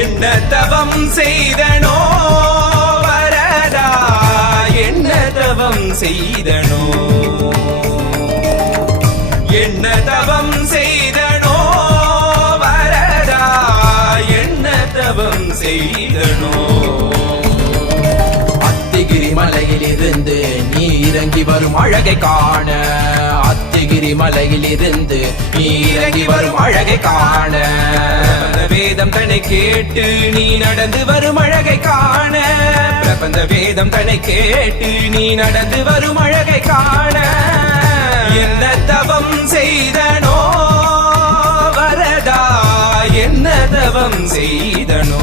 என்ன தவம் செய்தனோ வரதா, என்ன தவம் செய்தனோ, என்ன தவம் செய்தனோ வரதா, என்ன தவம் செய்தனோ. அத்திகிரி மலையில் இருந்து நீ இறங்கி வரும் அழகை காண, அத்திகிரி மலையில் இருந்து நீ இறங்கி வரும் அழகை காண, வேதம் தன்னை கேட்டு நீ நடந்து வரும் அழகை காண, பிரபந்த வேதம் தன்னை கேட்டு நீ நடந்து வரும் அழகை காண. என்ன தவம் செய்தனோ வரதா, என்ன தவம் செய்தனோ.